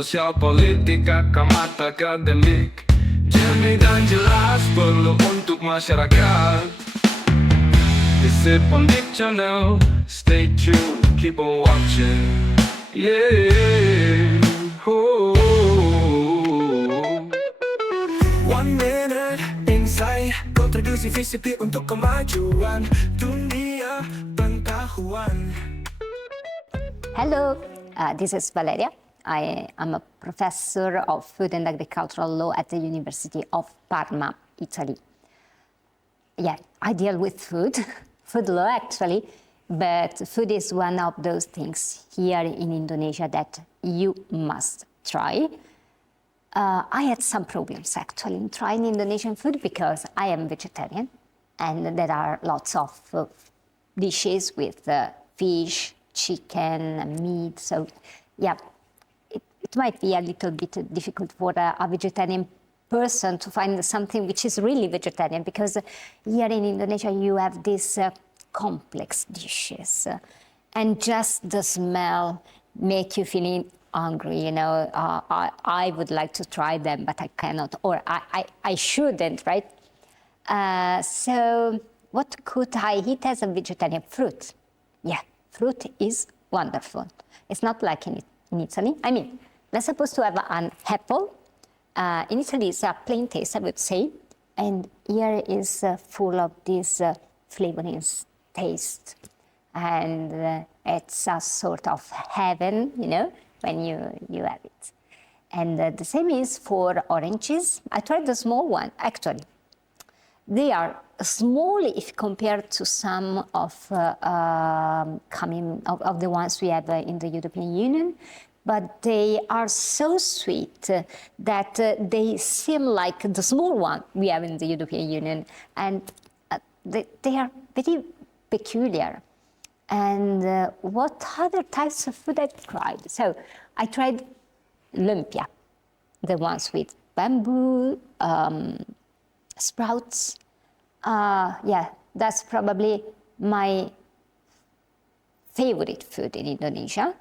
sosial, politik, akamat, akademik. Jernih dan jelas perlu untuk masyarakat. Visip Undip Channel, stay tuned, keep on watching. Yeah. Oh. 1 minute insight, kontribusi Visip untuk kemajuan dunia pengetahuan. Hello, this is Valeria. I am a professor of food and agricultural law at the University of Parma, Italy. Yeah, I deal with food, food law actually, but food is one of those things here in Indonesia that you must try. I had some problems actually in trying Indonesian food because I am vegetarian and there are lots of dishes with fish, chicken, meat. So yeah, it might be a little bit difficult for a vegetarian person to find something which is really vegetarian, because here in Indonesia you have these complex dishes and just the smell make you feeling hungry, you know. I would like to try them, but I cannot, or I shouldn't, right? So what could I eat as a vegetarian? Fruit. Yeah, fruit is wonderful. It's not like in Italy. I mean, we're supposed to have an apple. In Italy, it's a plain taste, I would say. And here is full of this flavoring taste. And it's a sort of heaven, you know, when you have it. And the same is for oranges. I tried the small one, actually. They are small if compared to some of the ones we have in the European Union, but they are so sweet that they seem like the small one we have in the European Union, and they are very peculiar. And what other types of food I tried? So I tried lumpia, the ones with bamboo, sprouts. Yeah, that's probably my favorite food in Indonesia.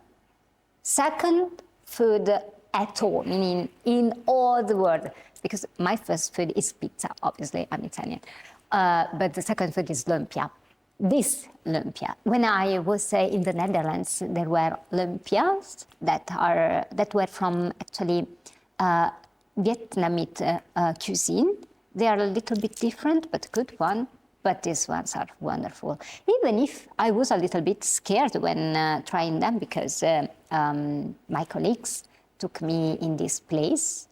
Second food at all, meaning in all the world, because my first food is pizza, obviously, I'm Italian. But the second food is lumpia. This lumpia. When I was in the Netherlands, there were lumpias that were from actually Vietnamese cuisine. They are a little bit different, but good one. But these ones are wonderful. Even if I was a little bit scared when trying them, because my colleagues took me in this place,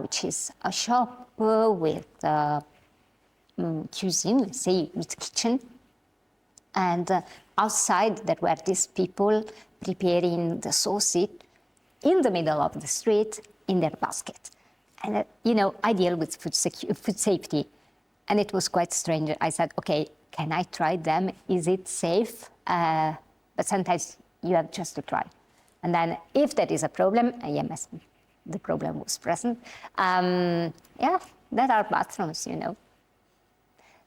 which is a shop with cuisine, let's say, with kitchen. And outside there were these people preparing the sausage in the middle of the street in their basket. And you know, I deal with food safety, and it was quite strange. I said, okay, can I try them? Is it safe? But sometimes you have just to try. And then if there is a problem, yes, the problem was present. Yeah, there are bathrooms, you know.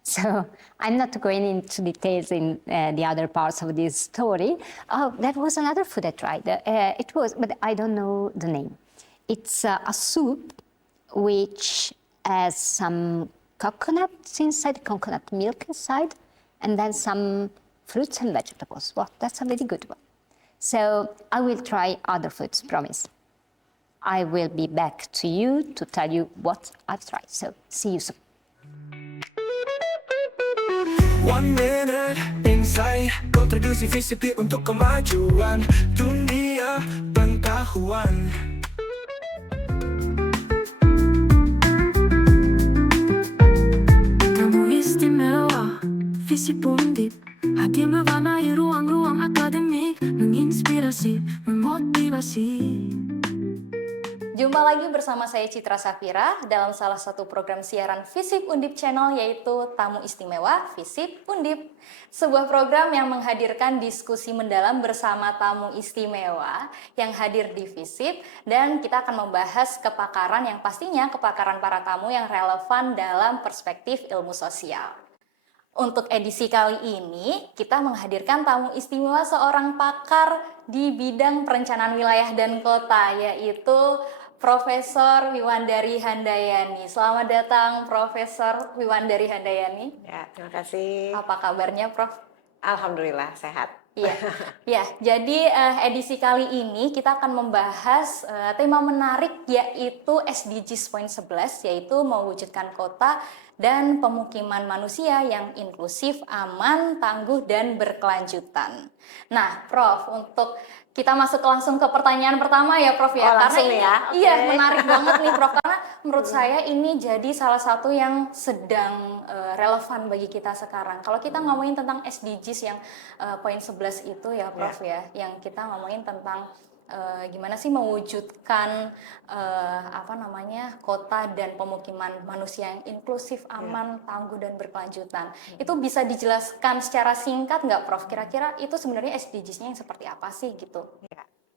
So I'm not going into details in the other parts of this story. Oh, that was another food I tried. It was, but I don't know the name. It's a soup which has some coconuts inside, coconut milk inside, and then some fruits and vegetables. Well, that's a very good one. So I will try other foods, promise. I will be back to you to tell you what I've tried. So see you soon. 1 minute insight, kontribusi Visip untuk kemajuan dunia pengetahuan. Tamu istimewa, Visip Undip, hadir mewarnai ruang-ruang akademik, menginspirasi, memotivasi. Jumpa lagi bersama saya Citra Safira dalam salah satu program siaran Visip Undip Channel, yaitu Tamu Istimewa Visip Undip. Sebuah program yang menghadirkan diskusi mendalam bersama tamu istimewa yang hadir di Visip, dan kita akan membahas kepakaran yang pastinya kepakaran para tamu yang relevan dalam perspektif ilmu sosial. Untuk edisi kali ini, kita menghadirkan tamu istimewa seorang pakar di bidang perencanaan wilayah dan kota, yaitu Profesor Wiwandari Handayani. Selamat datang, Profesor Wiwandari Handayani. Ya, terima kasih. Apa kabarnya, Prof? Alhamdulillah sehat. Iya, ya. Jadi edisi kali ini kita akan membahas tema menarik yaitu SDGs Point 11, yaitu mewujudkan kota dan pemukiman manusia yang inklusif, aman, tangguh, dan berkelanjutan. Nah, Prof, untuk kita masuk langsung ke pertanyaan pertama ya, Prof ya. Oh, langsung karena ini, ya? iya, Oke. menarik banget nih, Prof. Karena menurut saya ini jadi salah satu yang sedang relevan bagi kita sekarang. Kalau kita ngomongin tentang SDGs yang poin 11 itu ya, Prof ya, yang kita ngomongin tentang gimana sih mewujudkan kota dan pemukiman manusia yang inklusif, aman, tangguh, dan berkelanjutan. Itu bisa dijelaskan secara singkat nggak, Prof? Kira-kira itu sebenarnya SDGs-nya yang seperti apa sih gitu?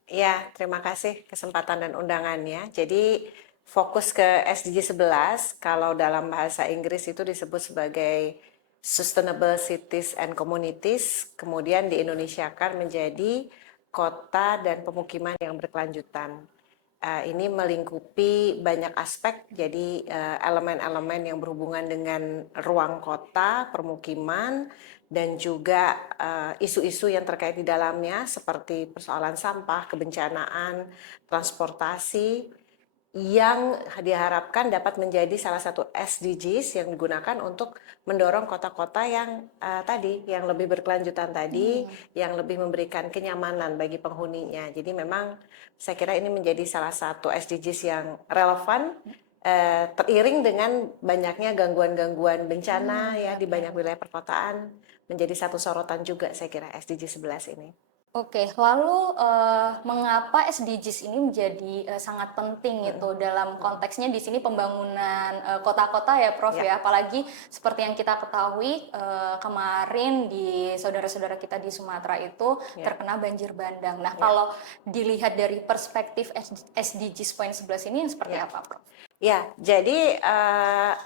Ya, terima kasih kesempatan dan undangannya. Jadi fokus ke SDG 11, kalau dalam bahasa Inggris itu disebut sebagai Sustainable Cities and Communities, kemudian di Indonesiakan menjadi kota dan pemukiman yang berkelanjutan. Ini melingkupi banyak aspek, jadi elemen-elemen yang berhubungan dengan ruang kota, permukiman, dan juga isu-isu yang terkait di dalamnya seperti persoalan sampah, kebencanaan, transportasi, yang diharapkan dapat menjadi salah satu SDGs yang digunakan untuk mendorong kota-kota yang yang lebih berkelanjutan tadi, yang lebih memberikan kenyamanan bagi penghuninya. Jadi memang saya kira ini menjadi salah satu SDGs yang relevan, teriring dengan banyaknya gangguan-gangguan bencana di banyak wilayah perkotaan, menjadi satu sorotan juga saya kira SDG 11 ini. Oke, lalu mengapa SDGs ini menjadi sangat penting itu dalam konteksnya di sini pembangunan kota-kota ya, Prof ya, apalagi seperti yang kita ketahui kemarin di saudara-saudara kita di Sumatera itu terkena banjir bandang. Nah, kalau dilihat dari perspektif SDGs Point 11 ini yang seperti apa, Prof? Ya, jadi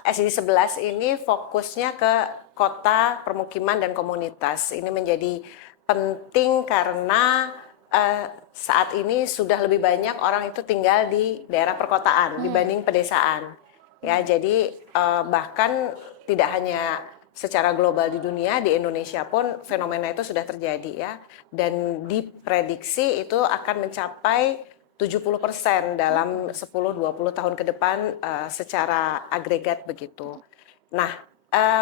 SDG 11 ini fokusnya ke kota, permukiman, dan komunitas. Ini menjadi penting karena saat ini sudah lebih banyak orang itu tinggal di daerah perkotaan dibanding pedesaan. Ya, jadi bahkan tidak hanya secara global di dunia, di Indonesia pun fenomena itu sudah terjadi ya. Dan diprediksi itu akan mencapai 70% dalam 10-20 tahun ke depan secara agregat begitu. Nah,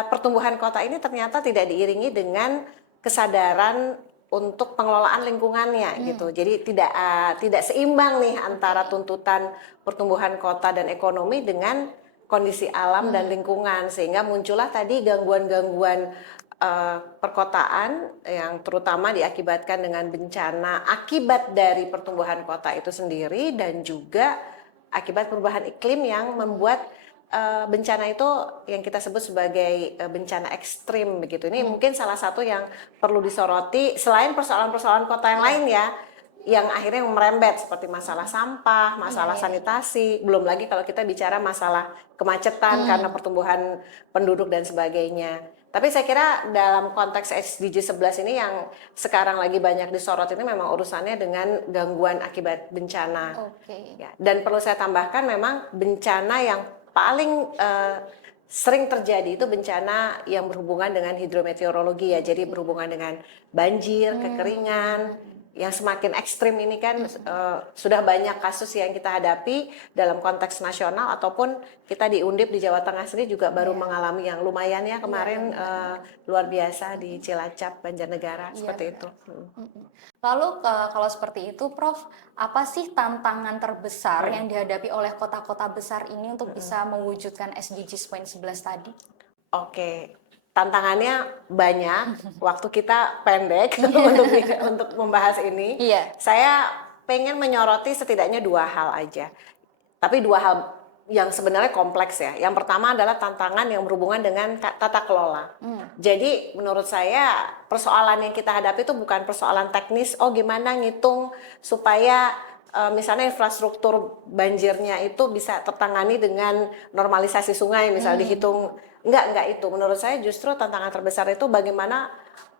pertumbuhan kota ini ternyata tidak diiringi dengan kesadaran untuk pengelolaan lingkungannya gitu. Jadi tidak seimbang nih antara tuntutan pertumbuhan kota dan ekonomi dengan kondisi alam dan lingkungan, sehingga muncullah tadi gangguan-gangguan perkotaan yang terutama diakibatkan dengan bencana akibat dari pertumbuhan kota itu sendiri, dan juga akibat perubahan iklim yang membuat bencana itu yang kita sebut sebagai bencana ekstrim begitu. Ini mungkin salah satu yang perlu disoroti selain persoalan-persoalan kota yang lain ya, yang akhirnya merembet seperti masalah sampah, masalah sanitasi, belum lagi kalau kita bicara masalah kemacetan karena pertumbuhan penduduk dan sebagainya. Tapi saya kira dalam konteks SDG 11 ini yang sekarang lagi banyak disorot ini memang urusannya dengan gangguan akibat bencana. Ya, dan perlu saya tambahkan memang bencana yang paling sering terjadi itu bencana yang berhubungan dengan hidrometeorologi ya, jadi berhubungan dengan banjir, kekeringan. Yang semakin ekstrim ini kan sudah banyak kasus yang kita hadapi dalam konteks nasional, ataupun kita di Undip di Jawa Tengah sendiri juga baru mengalami yang lumayan ya kemarin luar biasa di Cilacap, Banjarnegara seperti itu. Lalu kalau seperti itu, Prof, apa sih tantangan terbesar yang dihadapi oleh kota-kota besar ini untuk bisa mewujudkan SDGs Point 11 tadi? Oke. Tantangannya banyak, waktu kita pendek untuk membahas ini. Saya pengen menyoroti setidaknya 2 hal aja. Tapi 2 hal yang sebenarnya kompleks ya. Yang pertama adalah tantangan yang berhubungan dengan tata kelola. Jadi menurut saya persoalan yang kita hadapi itu bukan persoalan teknis, oh gimana ngitung supaya misalnya infrastruktur banjirnya itu bisa tertangani dengan normalisasi sungai misal dihitung. Enggak itu. Menurut saya justru tantangan terbesar itu bagaimana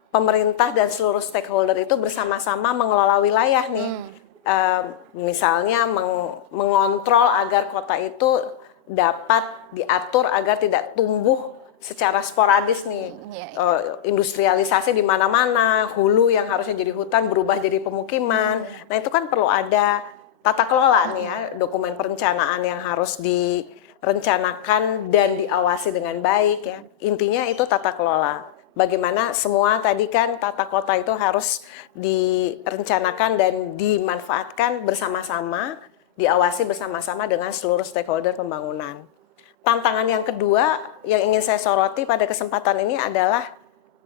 pemerintah dan seluruh stakeholder itu bersama-sama mengelola wilayah nih. Misalnya mengontrol agar kota itu dapat diatur agar tidak tumbuh secara sporadis nih. Industrialisasi di mana-mana, hulu yang harusnya jadi hutan berubah jadi pemukiman. Nah itu kan perlu ada tata kelola nih ya, dokumen perencanaan yang harus direncanakan dan diawasi dengan baik ya. Intinya itu tata kelola. Bagaimana semua tadi kan tata kota itu harus direncanakan dan dimanfaatkan bersama-sama, diawasi bersama-sama dengan seluruh stakeholder pembangunan. Tantangan yang kedua yang ingin saya soroti pada kesempatan ini adalah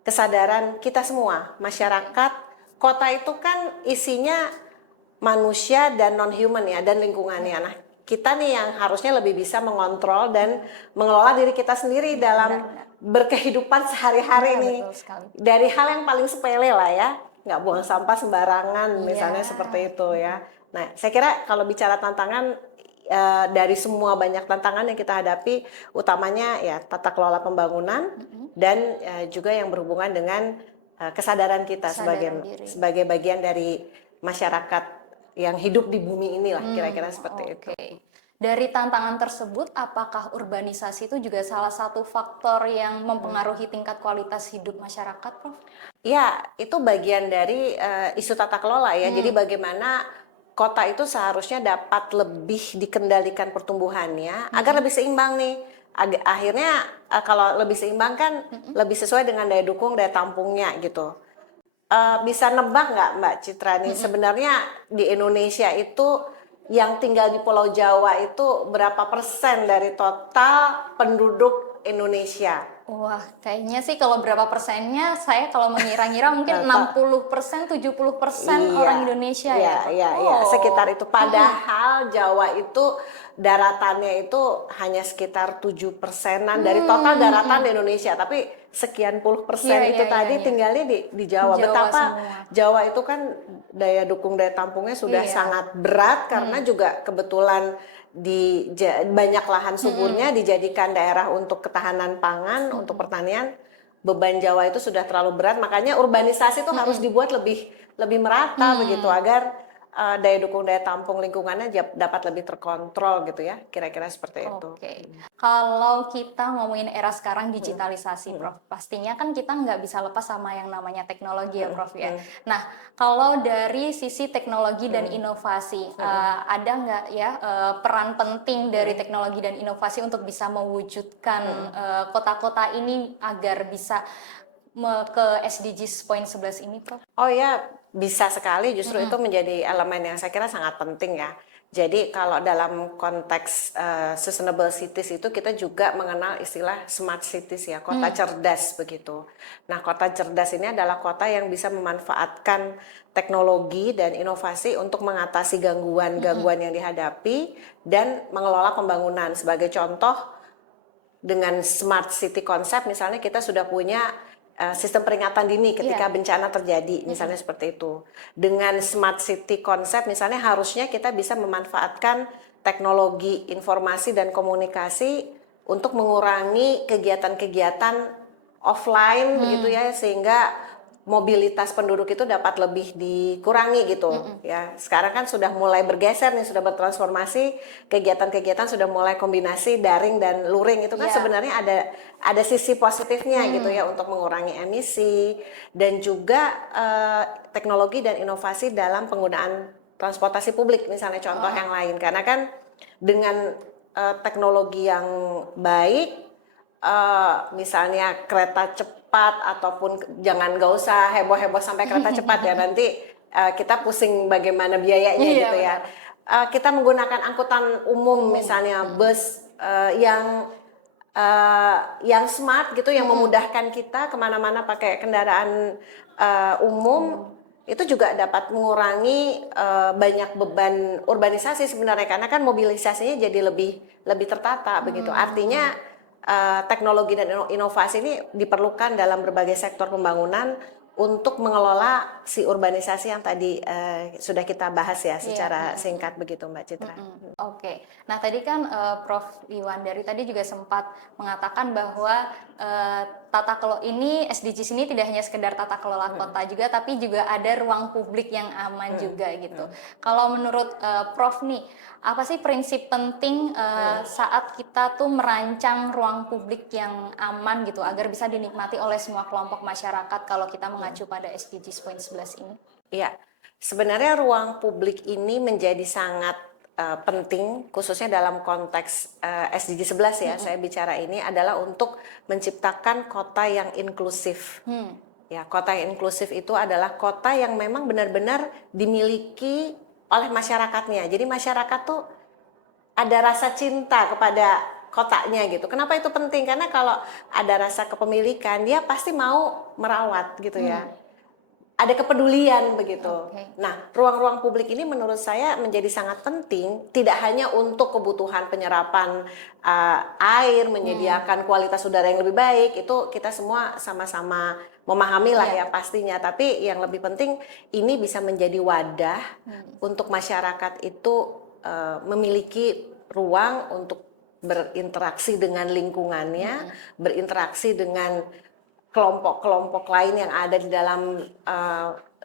kesadaran kita semua, masyarakat. Kota itu kan isinya manusia dan non-human ya, dan lingkungannya. Nah, kita nih yang harusnya lebih bisa mengontrol dan mengelola diri kita sendiri dalam berkehidupan sehari-hari nih. Dari hal yang paling sepele lah ya, nggak buang sampah sembarangan misalnya seperti itu ya. Nah, saya kira kalau bicara tantangan dari semua banyak tantangan yang kita hadapi, utamanya ya tata kelola pembangunan dan juga yang berhubungan dengan kesadaran kita sebagai bagian dari masyarakat yang hidup di bumi inilah, kira-kira seperti itu. Dari tantangan tersebut, apakah urbanisasi itu juga salah satu faktor yang mempengaruhi tingkat kualitas hidup masyarakat, Prof? Ya, itu bagian dari isu tata kelola ya. Jadi bagaimana kota itu seharusnya dapat lebih dikendalikan pertumbuhannya agar lebih seimbang nih. Akhirnya kalau lebih seimbang kan lebih sesuai dengan daya dukung, daya tampungnya gitu. Bisa nebak nggak Mbak Citra nih, sebenarnya di Indonesia itu yang tinggal di Pulau Jawa itu berapa persen dari total penduduk Indonesia? Wah, kayaknya sih kalau berapa persennya, saya kalau mengira-ngira mungkin 60%, 70% orang Indonesia ya. Iya, sekitar itu. Padahal Jawa itu daratannya itu hanya sekitar 7%-an dari total daratan di Indonesia. Tapi sekian puluh persen itu tadi tinggalnya di Jawa. Betapa semua. Jawa itu kan daya dukung, daya tampungnya sudah sangat berat karena juga kebetulan di banyak lahan suburnya dijadikan daerah untuk ketahanan pangan, untuk pertanian. Beban Jawa itu sudah terlalu berat, makanya urbanisasi itu harus dibuat lebih merata begitu agar daya dukung, daya tampung lingkungannya dapat lebih terkontrol gitu ya, kira-kira seperti itu. Kalau kita ngomongin era sekarang digitalisasi, Prof, pastinya kan kita nggak bisa lepas sama yang namanya teknologi ya, Prof ya. Nah, kalau dari sisi teknologi dan inovasi, ada nggak ya peran penting dari teknologi dan inovasi untuk bisa mewujudkan kota-kota ini agar bisa ke SDGs poin 11 ini, Prof? Oh ya, bisa sekali, justru itu menjadi elemen yang saya kira sangat penting ya. Jadi kalau dalam konteks sustainable cities itu kita juga mengenal istilah smart cities ya, kota cerdas begitu. Nah, kota cerdas ini adalah kota yang bisa memanfaatkan teknologi dan inovasi untuk mengatasi gangguan-gangguan yang dihadapi dan mengelola pembangunan. Sebagai contoh, dengan smart city konsep misalnya kita sudah punya sistem peringatan dini ketika bencana terjadi, misalnya seperti itu. Dengan smart city konsep misalnya harusnya kita bisa memanfaatkan teknologi informasi dan komunikasi untuk mengurangi kegiatan-kegiatan offline begitu ya, sehingga mobilitas penduduk itu dapat lebih dikurangi gitu ya. Sekarang kan sudah mulai bergeser nih, sudah bertransformasi, kegiatan-kegiatan sudah mulai kombinasi daring dan luring. Itu kan sebenarnya ada sisi positifnya gitu ya, untuk mengurangi emisi dan juga teknologi dan inovasi dalam penggunaan transportasi publik misalnya, contoh yang lain. Karena kan dengan teknologi yang baik, misalnya kereta cepat ataupun nggak usah heboh-heboh sampai kereta cepat ya, nanti kita pusing bagaimana biayanya gitu ya. Kita menggunakan angkutan umum misalnya bus yang smart gitu, yang memudahkan kita kemana-mana pakai kendaraan umum, itu juga dapat mengurangi banyak beban urbanisasi sebenarnya, karena kan mobilisasinya jadi lebih tertata begitu. Artinya teknologi dan inovasi ini diperlukan dalam berbagai sektor pembangunan untuk mengelola si urbanisasi yang tadi sudah kita bahas ya secara Iya. singkat begitu Mbak Citra. Oke, nah tadi kan Prof. Iwandari tadi juga sempat mengatakan bahwa tata kelola ini SDGs ini tidak hanya sekedar tata kelola kota juga, tapi juga ada ruang publik yang aman juga gitu. Kalau menurut Prof nih, apa sih prinsip penting saat kita tuh merancang ruang publik yang aman gitu agar bisa dinikmati oleh semua kelompok masyarakat kalau kita mengacu pada SDGs poin 11 ini? Iya, sebenarnya ruang publik ini menjadi sangat penting, khususnya dalam konteks SDG 11 ya, saya bicara ini adalah untuk menciptakan kota yang inklusif. Ya, kota yang inklusif itu adalah kota yang memang benar-benar dimiliki oleh masyarakatnya. Jadi masyarakat tuh ada rasa cinta kepada kotanya gitu. Kenapa itu penting? Karena kalau ada rasa kepemilikan, dia pasti mau merawat gitu ya. Ada kepedulian begitu. Oke. Nah, ruang-ruang publik ini menurut saya menjadi sangat penting, tidak hanya untuk kebutuhan penyerapan air, menyediakan kualitas udara yang lebih baik, itu kita semua sama-sama memahami lah ya pastinya. Tapi yang lebih penting ini bisa menjadi wadah untuk masyarakat itu memiliki ruang untuk berinteraksi dengan lingkungannya, berinteraksi dengan kelompok-kelompok lain yang ada di dalam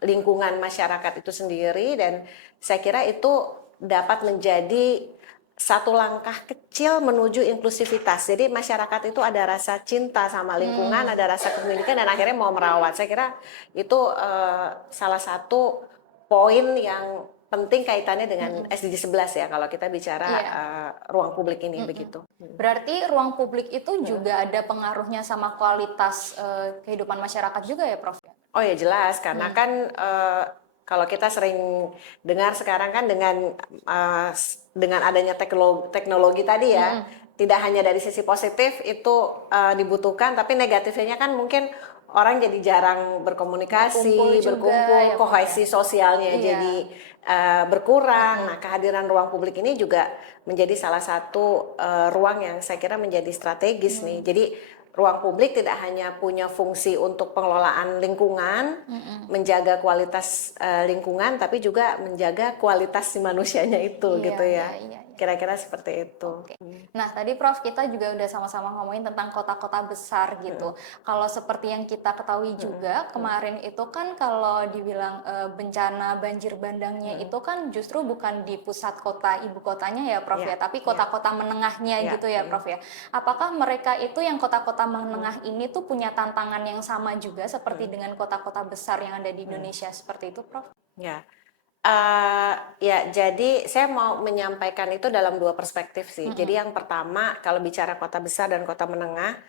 lingkungan masyarakat itu sendiri, dan saya kira itu dapat menjadi satu langkah kecil menuju inklusivitas. Jadi masyarakat itu ada rasa cinta sama lingkungan, ada rasa kepemilikan, dan akhirnya mau merawat. Saya kira itu salah satu poin yang penting kaitannya dengan SDG 11 ya kalau kita bicara ruang publik ini begitu. Berarti ruang publik itu juga ada pengaruhnya sama kualitas kehidupan masyarakat juga ya, Prof? Oh ya jelas, karena kan kalau kita sering dengar sekarang kan dengan adanya teknologi tadi ya, tidak hanya dari sisi positif itu dibutuhkan, tapi negatifnya kan mungkin orang jadi jarang berkomunikasi, berkumpul, kohesi sosialnya jadi berkurang. Nah, kehadiran ruang publik ini juga menjadi salah satu ruang yang saya kira menjadi strategis nih. Jadi ruang publik tidak hanya punya fungsi untuk pengelolaan lingkungan, menjaga kualitas lingkungan, tapi juga menjaga kualitas si manusianya itu gitu ya. Kira-kira seperti itu. Oke. Nah, tadi Prof kita juga udah sama-sama ngomongin tentang kota-kota besar gitu. Kalau seperti yang kita ketahui juga kemarin itu kan kalau dibilang bencana banjir bandangnya itu kan justru bukan di pusat kota ibu kotanya ya Prof ya, tapi kota-kota menengahnya gitu ya Prof ya. Apakah mereka itu yang kota-kota menengah ini tuh punya tantangan yang sama juga seperti dengan kota-kota besar yang ada di Indonesia seperti itu Prof? Ya. Ya, jadi saya mau menyampaikan itu dalam dua perspektif sih. Jadi yang pertama, kalau bicara kota besar dan kota menengah,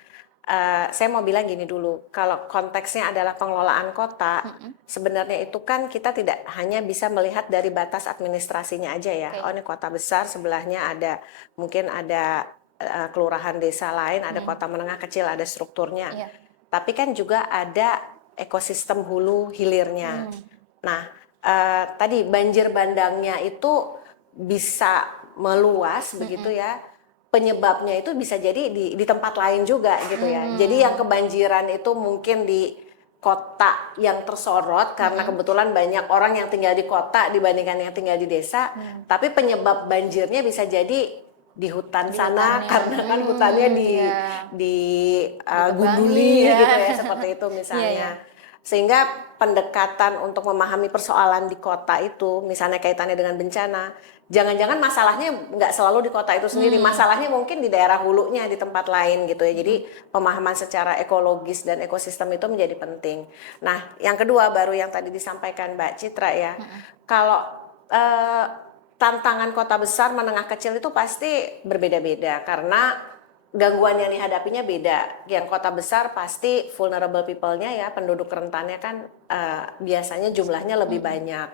saya mau bilang gini dulu. Kalau konteksnya adalah pengelolaan kota, sebenarnya itu kan kita tidak hanya bisa melihat dari batas administrasinya aja ya. Oh, ini kota besar, sebelahnya ada mungkin ada kelurahan desa lain, ada kota menengah kecil, ada strukturnya. Tapi kan juga ada ekosistem hulu hilirnya. Nah, tadi banjir bandangnya itu bisa meluas begitu ya, penyebabnya itu bisa jadi di tempat lain juga gitu ya. Jadi yang kebanjiran itu mungkin di kota yang tersorot karena kebetulan banyak orang yang tinggal di kota dibandingkan yang tinggal di desa, tapi penyebab banjirnya bisa jadi di hutan sana karena kan hutannya digunduli gitu ya, seperti itu misalnya. Sehingga pendekatan untuk memahami persoalan di kota itu, misalnya kaitannya dengan bencana, jangan-jangan masalahnya nggak selalu di kota itu sendiri, masalahnya mungkin di daerah hulunya, di tempat lain gitu ya. Jadi pemahaman secara ekologis dan ekosistem itu menjadi penting. Nah, yang kedua baru yang tadi disampaikan Mbak Citra ya, kalau tantangan kota besar, menengah, kecil itu pasti berbeda-beda karena gangguan yang dihadapinya beda. Yang kota besar pasti vulnerable people-nya ya, penduduk rentannya kan biasanya jumlahnya lebih banyak.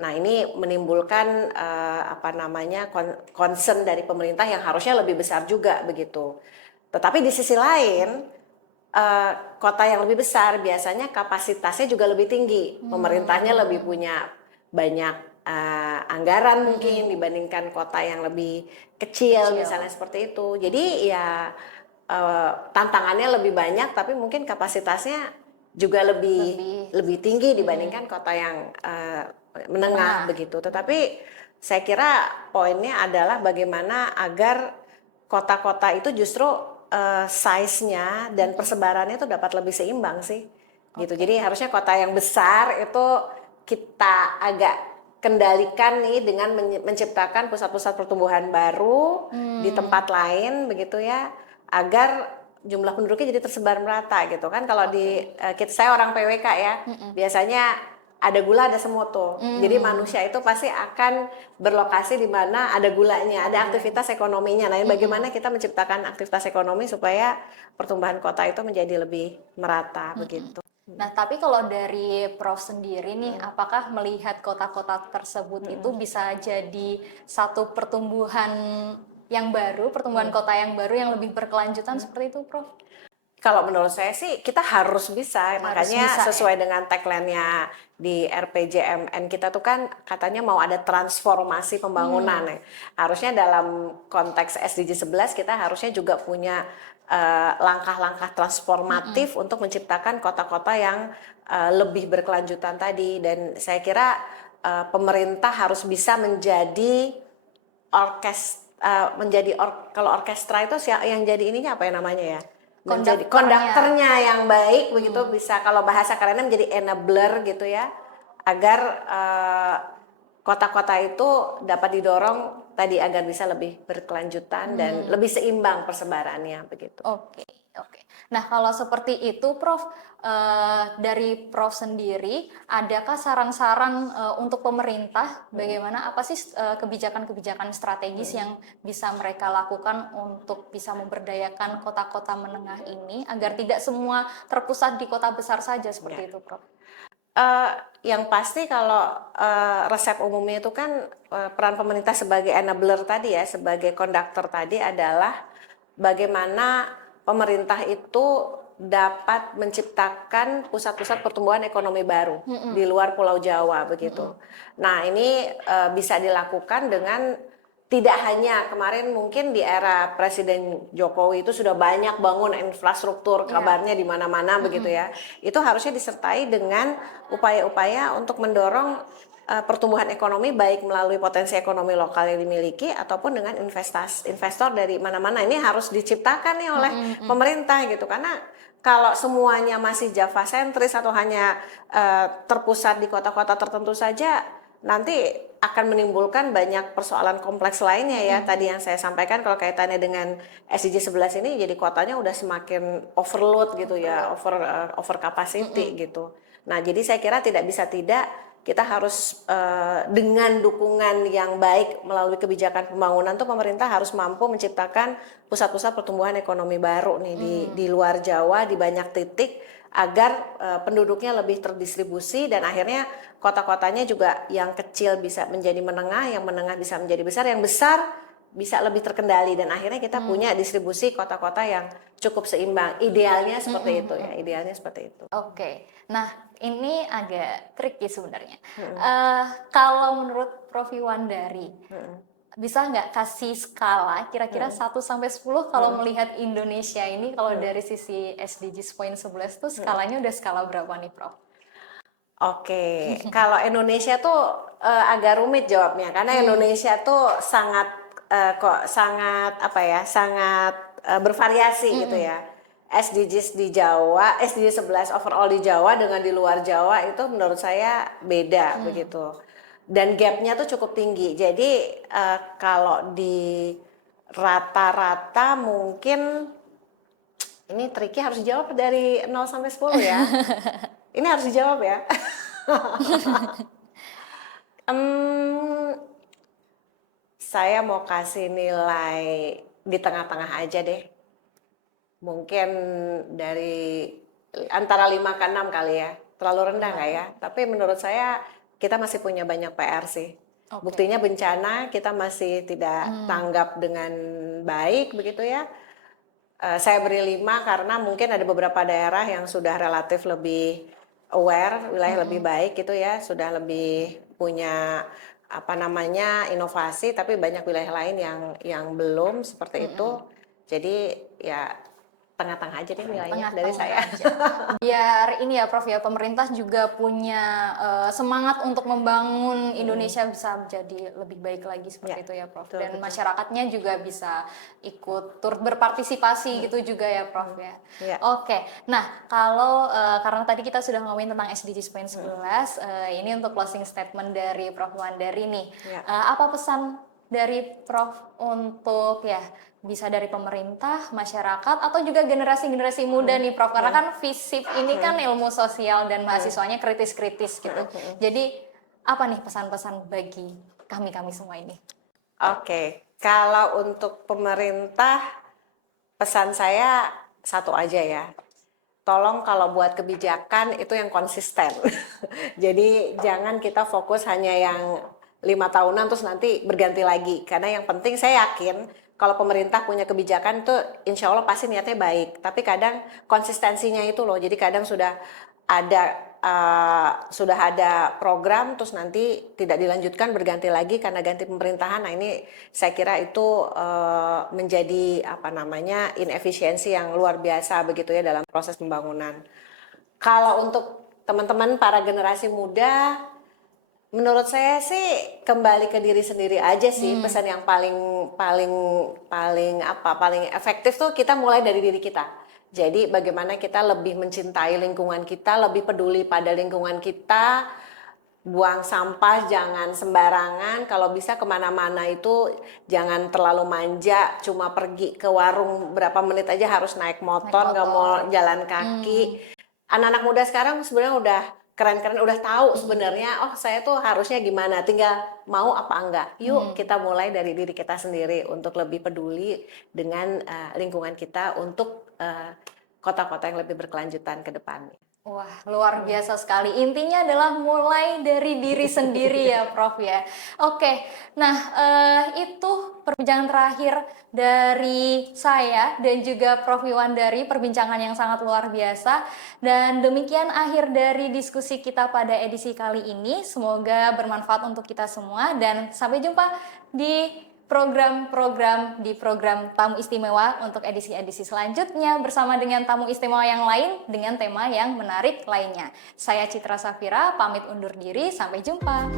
Nah, ini menimbulkan concern dari pemerintah yang harusnya lebih besar juga begitu. Tetapi di sisi lain, kota yang lebih besar biasanya kapasitasnya juga lebih tinggi. Pemerintahnya lebih punya banyak anggaran mungkin dibandingkan kota yang lebih kecil misalnya seperti itu. Jadi ya tantangannya lebih banyak tapi mungkin kapasitasnya juga lebih tinggi dibandingkan kota yang menengah begitu. Tetapi saya kira poinnya adalah bagaimana agar kota-kota itu justru size-nya dan persebarannya itu dapat lebih seimbang sih. Gitu. Jadi harusnya kota yang besar itu kita agak kendalikan nih dengan menciptakan pusat-pusat pertumbuhan baru di tempat lain begitu ya, agar jumlah penduduknya jadi tersebar merata gitu kan. Kalau saya orang PWK ya, biasanya ada gula ada semut tuh. Jadi manusia itu pasti akan berlokasi di mana ada gulanya, ada aktivitas ekonominya. Nah, bagaimana kita menciptakan aktivitas ekonomi supaya pertumbuhan kota itu menjadi lebih merata begitu. Nah, tapi kalau dari Prof sendiri nih, apakah melihat kota-kota tersebut itu bisa jadi satu pertumbuhan yang baru, pertumbuhan kota yang baru yang lebih berkelanjutan seperti itu, Prof? Kalau menurut saya sih kita harus bisa, makanya sesuai dengan tagline-nya di RPJMN kita tuh kan katanya mau ada transformasi pembangunan ya. Harusnya dalam konteks SDG 11 kita harusnya juga punya langkah-langkah transformatif untuk menciptakan kota-kota yang lebih berkelanjutan tadi. Dan saya kira pemerintah harus bisa menjadi kalau orkestra itu yang jadi ininya apa ya namanya ya? Menjadi konduktornya yang baik begitu, bisa kalau bahasa kerennya menjadi enabler gitu ya, agar kota-kota itu dapat didorong tadi agar bisa lebih berkelanjutan dan lebih seimbang persebarannya begitu. Oke. Nah, kalau seperti itu, Prof, dari Prof sendiri, adakah saran-saran untuk pemerintah bagaimana apa sih kebijakan-kebijakan strategis yang bisa mereka lakukan untuk bisa memberdayakan kota-kota menengah ini agar tidak semua terpusat di kota besar saja seperti itu, Prof? Yang pasti kalau resep umumnya itu kan peran pemerintah sebagai enabler tadi ya, sebagai konduktor tadi adalah bagaimana pemerintah itu dapat menciptakan pusat-pusat pertumbuhan ekonomi baru di luar Pulau Jawa begitu. Nah, ini bisa dilakukan dengan tidak hanya kemarin mungkin di era Presiden Jokowi itu sudah banyak bangun infrastruktur, kabarnya di mana-mana begitu ya. Itu harusnya disertai dengan upaya-upaya untuk mendorong pertumbuhan ekonomi baik melalui potensi ekonomi lokal yang dimiliki ataupun dengan investor dari mana-mana. Ini harus diciptakan nih oleh pemerintah gitu, karena kalau semuanya masih Java sentris atau hanya terpusat di kota-kota tertentu saja, nanti akan menimbulkan banyak persoalan kompleks lainnya ya. Tadi yang saya sampaikan kalau kaitannya dengan SDG 11 ini, jadi kotanya udah semakin overload gitu ya, over capacity gitu. Nah, jadi saya kira tidak bisa tidak kita harus dengan dukungan yang baik melalui kebijakan pembangunan tuh pemerintah harus mampu menciptakan pusat-pusat pertumbuhan ekonomi baru nih di luar Jawa di banyak titik agar penduduknya lebih terdistribusi dan akhirnya kota-kotanya juga yang kecil bisa menjadi menengah, yang menengah bisa menjadi besar, yang besar bisa lebih terkendali dan akhirnya kita punya distribusi kota-kota yang cukup seimbang. Idealnya seperti itu ya, idealnya seperti itu. Oke. Nah, ini agak tricky sebenarnya. Kalau menurut Prof Iwandari, bisa nggak kasih skala kira-kira 1 sampai 10 kalau melihat Indonesia ini kalau dari sisi SDGs poin 11 tuh skalanya udah skala berapa nih, Prof? Oke, kalau Indonesia tuh agak rumit jawabnya karena Indonesia tuh sangat bervariasi gitu ya. SDGs di Jawa, SDGs 11 overall di Jawa dengan di luar Jawa itu menurut saya beda begitu. Dan gapnya tuh cukup tinggi. Jadi kalau di rata-rata mungkin ini tricky, harus dijawab dari 0 sampai 10 ya. Ini harus dijawab ya. Saya mau kasih nilai di tengah-tengah aja deh. Mungkin dari antara 5 ke 6 kali ya. Terlalu rendah nggak ya? Tapi menurut saya kita masih punya banyak PR sih. Buktinya bencana kita masih tidak tanggap dengan baik begitu ya. Saya beri 5 karena mungkin ada beberapa daerah yang sudah relatif lebih aware, wilayah lebih baik gitu ya, sudah lebih punya inovasi, tapi banyak wilayah lain yang belum seperti itu. Jadi ya tengah-tengah aja deh nilainya Tengah-tengah dari saya. aja. Biar ini ya Prof ya, pemerintah juga punya semangat untuk membangun Indonesia bisa menjadi lebih baik lagi seperti Ya, itu ya Prof. betul, Dan betul. masyarakatnya juga bisa ikut turut berpartisipasi gitu juga ya Prof ya. Ya. Oke, nah kalau karena tadi kita sudah ngomongin tentang SDGs Point 11, ini untuk closing statement dari Prof Wandari nih. Ya. Apa pesan dari Prof untuk ya bisa dari pemerintah, masyarakat, atau juga generasi-generasi muda nih Prof, karena kan FISIP ini kan ilmu sosial dan mahasiswanya kritis-kritis gitu. Jadi apa nih pesan-pesan bagi kami-kami semua ini? Oke, kalau untuk pemerintah pesan saya satu aja ya. Tolong kalau buat kebijakan itu yang konsisten. Jadi jangan kita fokus hanya yang 5 tahunan terus nanti berganti lagi. Karena yang penting saya yakin kalau pemerintah punya kebijakan itu insya Allah pasti niatnya baik. Tapi kadang konsistensinya itu loh. Jadi kadang sudah ada program terus nanti tidak dilanjutkan berganti lagi karena ganti pemerintahan. Nah ini saya kira itu menjadi inefisiensi yang luar biasa begitu ya dalam proses pembangunan. Kalau untuk teman-teman para generasi muda, menurut saya sih kembali ke diri sendiri aja sih. Pesan yang paling efektif tuh kita mulai dari diri kita. Jadi bagaimana kita lebih mencintai lingkungan kita, lebih peduli pada lingkungan kita, buang sampah jangan sembarangan, kalau bisa kemana-mana itu jangan terlalu manja, cuma pergi ke warung berapa menit aja harus naik motor, nggak mau jalan kaki. Anak-anak muda sekarang sebenarnya udah keren-keren, udah tahu sebenarnya oh saya tuh harusnya gimana, tinggal mau apa enggak. Yuk kita mulai dari diri kita sendiri untuk lebih peduli dengan lingkungan kita untuk kota-kota yang lebih berkelanjutan ke depannya. Wah, luar biasa sekali. Intinya adalah mulai dari diri sendiri ya, Prof ya. Oke, nah itu perbincangan terakhir dari saya dan juga Prof Wiwandari, perbincangan yang sangat luar biasa. Dan demikian akhir dari diskusi kita pada edisi kali ini. Semoga bermanfaat untuk kita semua dan sampai jumpa di program tamu istimewa untuk edisi-edisi selanjutnya bersama dengan tamu istimewa yang lain dengan tema yang menarik lainnya. Saya Citra Safira, pamit undur diri, sampai jumpa.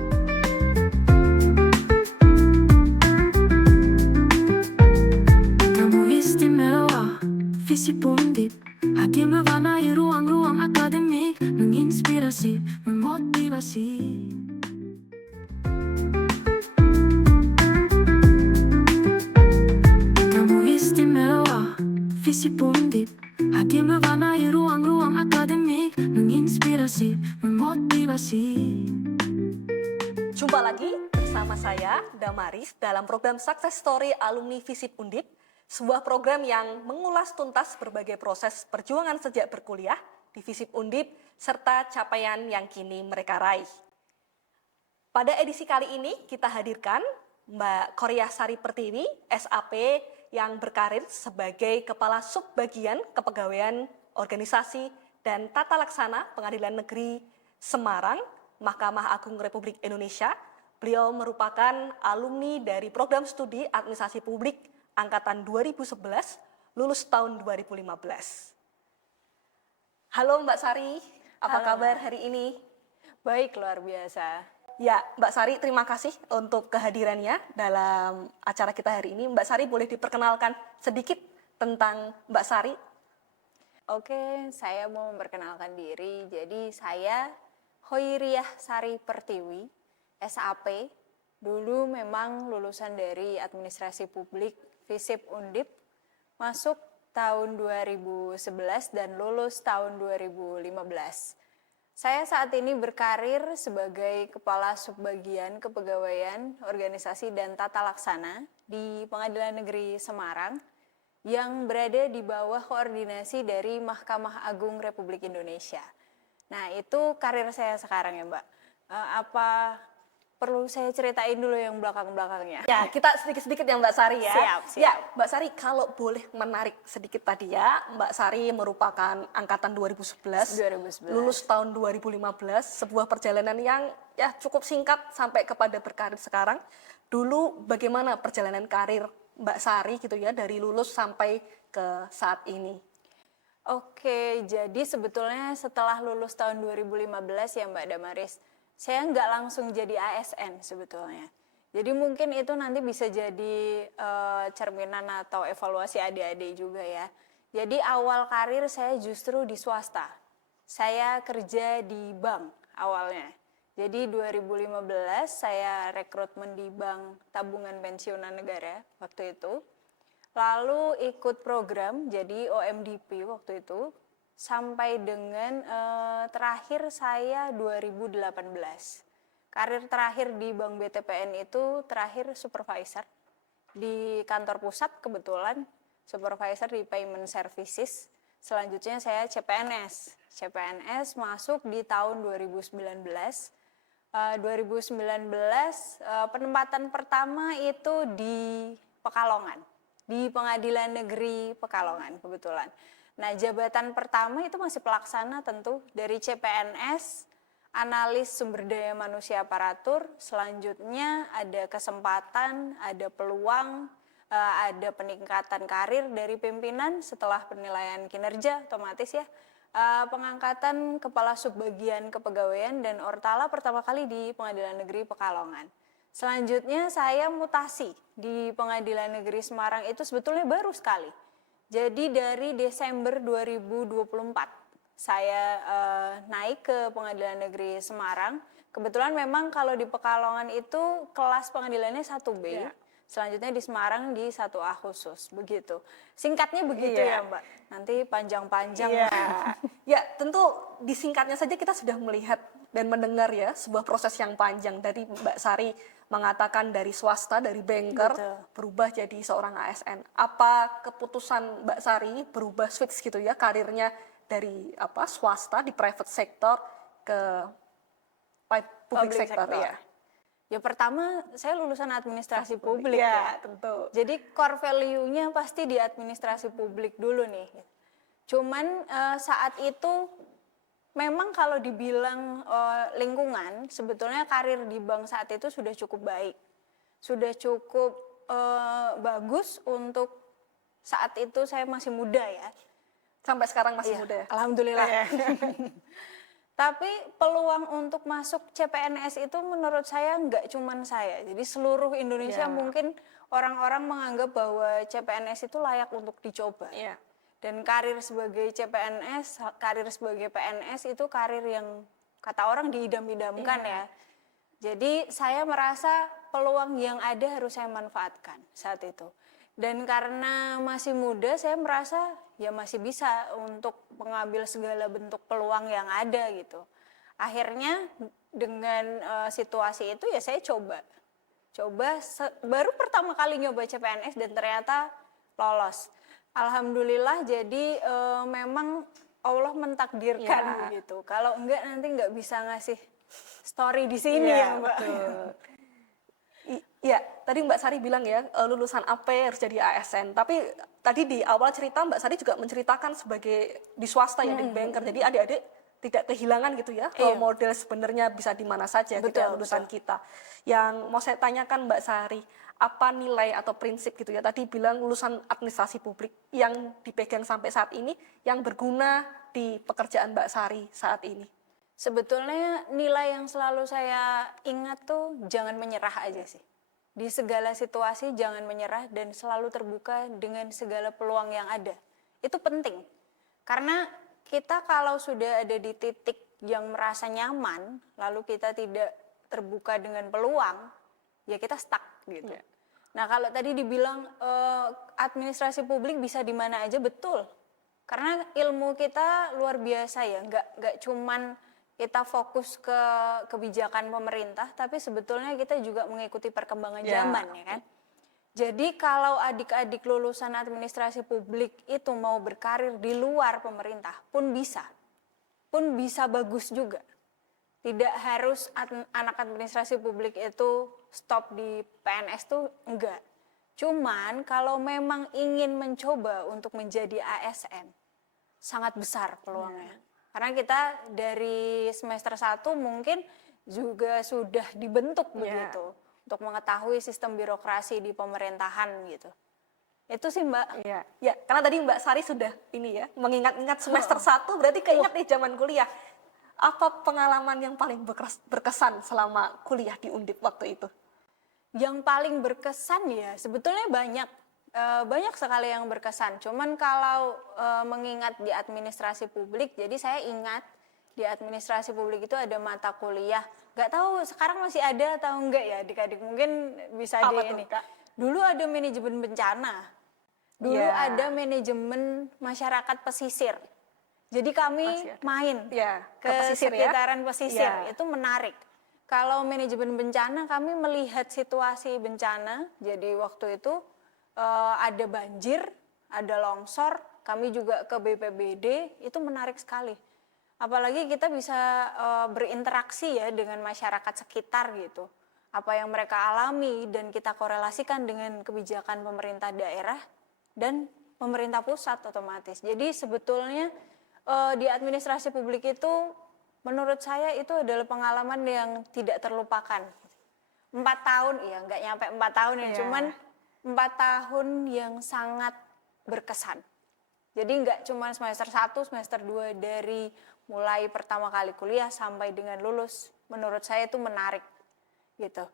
Tamu istimewa, FISIP Undip, hadir mewarnai ruang-ruang akademik, menginspirasi, memotivasi. FISIP Undip, hadir mewarnai ruang-ruang akademik, menginspirasi, memotivasi. Jumpa lagi bersama saya, Damaris, dalam program Success Story Alumni FISIP Undip, sebuah program yang mengulas tuntas berbagai proses perjuangan sejak berkuliah di FISIP Undip, serta capaian yang kini mereka raih. Pada edisi kali ini, kita hadirkan Mbak Korea Sari Pertiwi, SAP, yang berkarir sebagai Kepala Subbagian Kepegawaian Organisasi dan Tata Laksana Pengadilan Negeri Semarang, Mahkamah Agung Republik Indonesia. Beliau merupakan alumni dari Program Studi Administrasi Publik Angkatan 2011, lulus tahun 2015. Halo Mbak Sari, apa kabar hari ini? Baik, luar biasa. Ya, Mbak Sari, terima kasih untuk kehadirannya dalam acara kita hari ini. Mbak Sari, boleh diperkenalkan sedikit tentang Mbak Sari? Oke, saya mau memperkenalkan diri. Jadi saya Hoiriah Sari Pertiwi, SAP. Dulu memang lulusan dari Administrasi Publik FISIP Undip, masuk tahun 2011 dan lulus tahun 2015. Saya saat ini berkarir sebagai Kepala Subbagian Kepegawaian Organisasi dan Tata Laksana di Pengadilan Negeri Semarang yang berada di bawah koordinasi dari Mahkamah Agung Republik Indonesia. Nah, itu karir saya sekarang ya, Mbak. Apa perlu saya ceritain dulu yang belakang-belakangnya? Ya, kita sedikit-sedikit ya Mbak Sari ya. Siap. Ya, Mbak Sari, kalau boleh menarik sedikit tadi ya, Mbak Sari merupakan angkatan 2011, lulus tahun 2015, sebuah perjalanan yang ya cukup singkat sampai kepada berkarir sekarang. Dulu bagaimana perjalanan karir Mbak Sari gitu ya, dari lulus sampai ke saat ini? Oke, jadi sebetulnya setelah lulus tahun 2015 ya Mbak Damaris, saya nggak langsung jadi ASN sebetulnya. Jadi mungkin itu nanti bisa jadi cerminan atau evaluasi adik-adik juga ya. Jadi awal karir saya justru di swasta. Saya kerja di bank awalnya. Jadi 2015 saya rekrutmen di Bank Tabungan Pensiunan Negara waktu itu. Lalu ikut program jadi OMDP waktu itu sampai dengan terakhir saya 2018. Karir terakhir di Bank BTPN itu terakhir supervisor di kantor pusat kebetulan, supervisor di payment services. Selanjutnya saya CPNS. CPNS masuk di tahun 2019. 2019 penempatan pertama itu di Pekalongan, di Pengadilan Negeri Pekalongan kebetulan. Nah, jabatan pertama itu masih pelaksana tentu dari CPNS, analis sumber daya manusia aparatur. Selanjutnya ada kesempatan, ada peluang, ada peningkatan karir dari pimpinan setelah penilaian kinerja otomatis ya. Pengangkatan kepala subbagian kepegawaian dan ortala pertama kali di Pengadilan Negeri Pekalongan. Selanjutnya saya mutasi di Pengadilan Negeri Semarang itu sebetulnya baru sekali. Jadi dari Desember 2024 saya naik ke Pengadilan Negeri Semarang. Kebetulan memang kalau di Pekalongan itu kelas pengadilannya 1B. Ya. Selanjutnya di Semarang di 1A khusus, begitu. Singkatnya begitu ya Mbak, nanti panjang-panjang. Ya tentu disingkatnya saja kita sudah melihat dan mendengar ya sebuah proses yang panjang dari Mbak Sari mengatakan dari swasta, dari banker, Betul. berubah jadi seorang ASN. Apa keputusan Mbak Sari berubah switch gitu ya karirnya dari swasta di private sector ke public sector ya? Ya pertama saya lulusan administrasi publik ya. Tentu. Jadi core value-nya pasti di administrasi publik dulu nih. Cuman saat itu memang kalau dibilang lingkungan, sebetulnya karir di bank saat itu sudah cukup baik. Sudah cukup bagus untuk saat itu saya masih muda ya. Sampai sekarang masih muda ya? Alhamdulillah. Tapi peluang untuk masuk CPNS itu menurut saya nggak cuman saya. Jadi seluruh Indonesia mungkin orang-orang menganggap bahwa CPNS itu layak untuk dicoba. Dan karir sebagai CPNS, karir sebagai PNS itu karir yang kata orang diidam-idamkan ya. Jadi saya merasa peluang yang ada harus saya manfaatkan saat itu. Dan karena masih muda saya merasa ya masih bisa untuk mengambil segala bentuk peluang yang ada gitu. Akhirnya dengan situasi itu ya saya coba baru pertama kali nyoba CPNS dan ternyata lolos. Alhamdulillah, jadi memang Allah mentakdirkan gitu. Kalau enggak nanti nggak bisa ngasih story di sini ya Mbak. Iya, tadi Mbak Sari bilang ya lulusan AP harus jadi ASN. Tapi tadi di awal cerita Mbak Sari juga menceritakan sebagai di swasta ya, di banker. Jadi adik-adik tidak kehilangan gitu ya role model sebenarnya bisa di mana saja gitu ya lulusan kita. Yang mau saya tanyakan Mbak Sari, apa nilai atau prinsip gitu ya? Tadi bilang lulusan administrasi publik yang dipegang sampai saat ini yang berguna di pekerjaan Mbak Sari saat ini. Sebetulnya nilai yang selalu saya ingat tuh jangan menyerah aja sih. Di segala situasi jangan menyerah dan selalu terbuka dengan segala peluang yang ada. Itu penting. Karena kita kalau sudah ada di titik yang merasa nyaman, lalu kita tidak terbuka dengan peluang, ya kita stuck gitu. Nah kalau tadi dibilang administrasi publik bisa di mana aja, betul. Karena ilmu kita luar biasa ya, nggak cuman kita fokus ke kebijakan pemerintah, tapi sebetulnya kita juga mengikuti perkembangan zaman ya kan. Jadi kalau adik-adik lulusan administrasi publik itu mau berkarir di luar pemerintah pun bisa bagus juga. Tidak harus anak administrasi publik itu stop di PNS tuh enggak. Cuman kalau memang ingin mencoba untuk menjadi ASN, sangat besar peluangnya. Karena kita dari semester 1 mungkin juga sudah dibentuk begitu untuk mengetahui sistem birokrasi di pemerintahan gitu. Itu sih Mbak. Iya, ya, karena tadi Mbak Sari sudah ini ya, mengingat-ingat semester 1 berarti keinget nih zaman kuliah. Apa pengalaman yang paling berkesan selama kuliah di Undip waktu itu? Yang paling berkesan ya sebetulnya banyak. Banyak sekali yang berkesan. Cuman kalau mengingat di administrasi publik, jadi saya ingat di administrasi publik itu ada mata kuliah. Nggak tahu sekarang masih ada atau enggak ya adik-adik, mungkin bisa Apa di tuh, ini. Kak? Dulu ada manajemen bencana. Dulu Ya. ada manajemen masyarakat pesisir. Jadi kami Masih ada. main Ya, ke pesisir ya. sekitaran pesisir, Ya. itu menarik. Kalau manajemen bencana kami melihat situasi bencana, jadi waktu itu ada banjir, ada longsor, kami juga ke BPBD, itu menarik sekali. Apalagi kita bisa berinteraksi ya dengan masyarakat sekitar gitu. Apa yang mereka alami dan kita korelasikan dengan kebijakan pemerintah daerah dan pemerintah pusat otomatis. Jadi sebetulnya di administrasi publik itu menurut saya itu adalah pengalaman yang tidak terlupakan. 4 tahun, ya nggak nyampe 4 tahun ya, Iya. cuman 4 tahun yang sangat berkesan. Jadi nggak cuma semester 1, semester 2 dari mulai pertama kali kuliah sampai dengan lulus. Menurut saya itu menarik gitu.